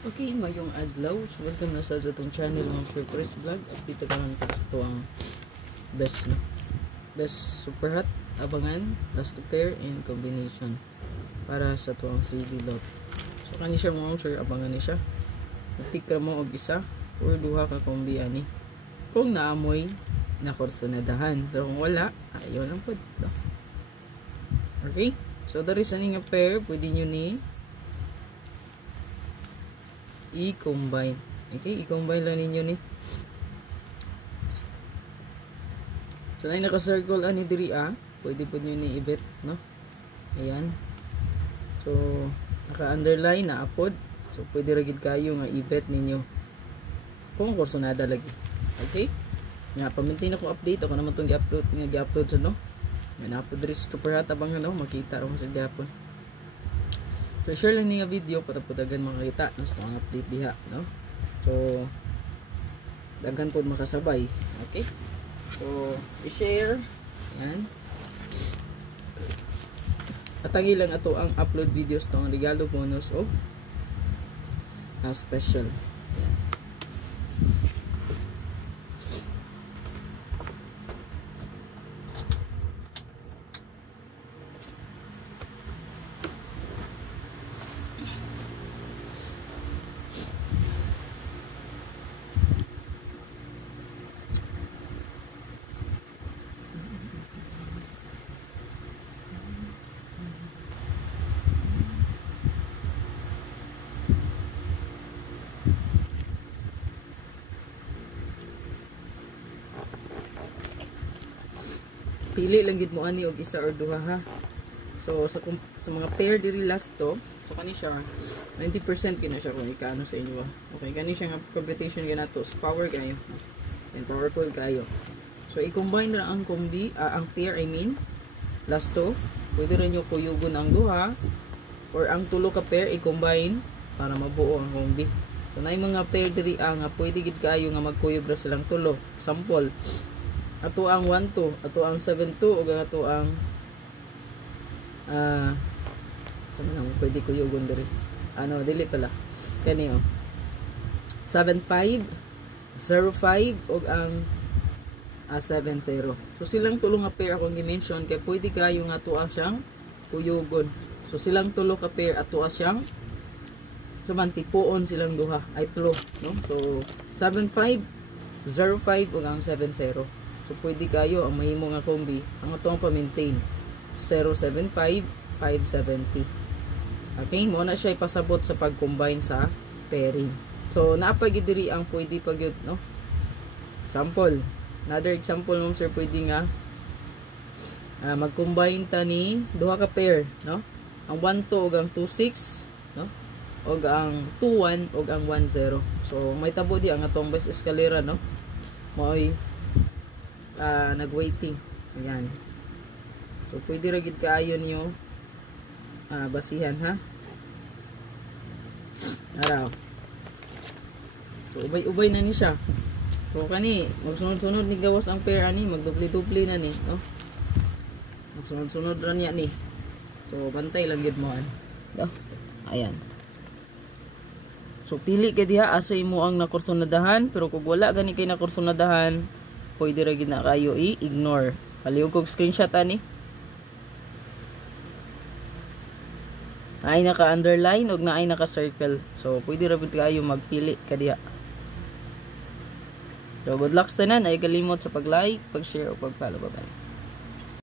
Okay, mayong adlaw. So, welcome na sa atong channel ng Surprise Vlog. Update ka lang ito ang best na. Best super hot, abangan, last to pair, and combination para sa tuwang 3D lot. So, kani siya mga sir, abangan ni siya. Pick ra mo og isa or duha ka kombi ani. Kung naamoy, nakorsunadahan. Pero kung wala, ayaw lang po. Okay? So, there is ani nga pair, pwede nyo ni i-combine. Okay, i-combine lang ninyo ni. So, na naka-circle ani diri pwede po nyo ni i-bet, no? Ayan. So, naka-underline na apod. So, pwede ragid kayo nga i-bet ninyo kung kursonada lagi. Okay? Nga, pamintin ako update. Ako naman itong gi-upload sa no? May na-upload diri sa super hot abang ano, makita rin sa gapon. So, share lang niya video para po dagan makita gusto ang update diha, no? So, dagan po makasabay. Okay? So, i-share. Yan. Atagi lang ato ang upload videos to ang regalo bonus o special. Yan. Pili lang gid mo ani og isa or duha ha. So sa mga pair diri last to, so kani siya 90% kina siya kung ikaano sa inyo. Okay, kani siya nga competition ganato power kayo. And powerful kayo. So i-combine ra ang kombi, ang pair I mean, last to. Pwede rin nyo kuyugon ang duha or ang tulo ka pair i-combine para mabuo ang kombi. So na mga pair diri nga pwede gid kayo nga magkuyog ra silang tulo. Sample ato ang 1-2, ato ang 7-2 o ato ang ano nang pwede ko yugon diri. Ano dili pala. Kani 7-5, 0-5 o ang 7-0. So silang tulo nga pair akong gi-mention kay pwede kayo nga ato siyang kuyugon. So silang tulo ka pair ato siyang samantipuon silang duha ay tulo, no? So 7-5, 0-5 o ang 7-0. So, pwede kayo ang mahimo nga kombi ang atong pa-maintain 075 570. Okay, mo na siya ipasabot sa pag-combine sa pairing. So, naapagid diri ang pwede pagyud, no? Sample. Another example mo sir, pwede nga mag-combine ta ni duha ka pair, no? Ang 1-2 ug ang 2-6, no? Og ang 2-1 ug ang 1-0. So, may tabo di ang atong best escalera, no? Mo'y nag-waiting. Ayan. So, pwede ragid kaayon nyo basihan, ha? Araw. So, ubay-ubay na ni siya. So, kani, magsunod-sunod ni gawas ang pair ani, magdubli-dubli na ni, no? Magsunod-sunod ra niya ni. So, bantay lang yun mo, no? Ayan. So, pili ka diha, asa imo ang nakursunadahan, pero kung wala gani kay nakursunadahan, pwede ra gid na kayo i-ignore. Palihog kog screenshot ani. Naay naka-underline ug naay naka-circle. So pwede ra gid kayo magpili kadiha. So good luck tanan, ay kalimot sa pag-like, pag-share ug pag-follow. Bye-bye.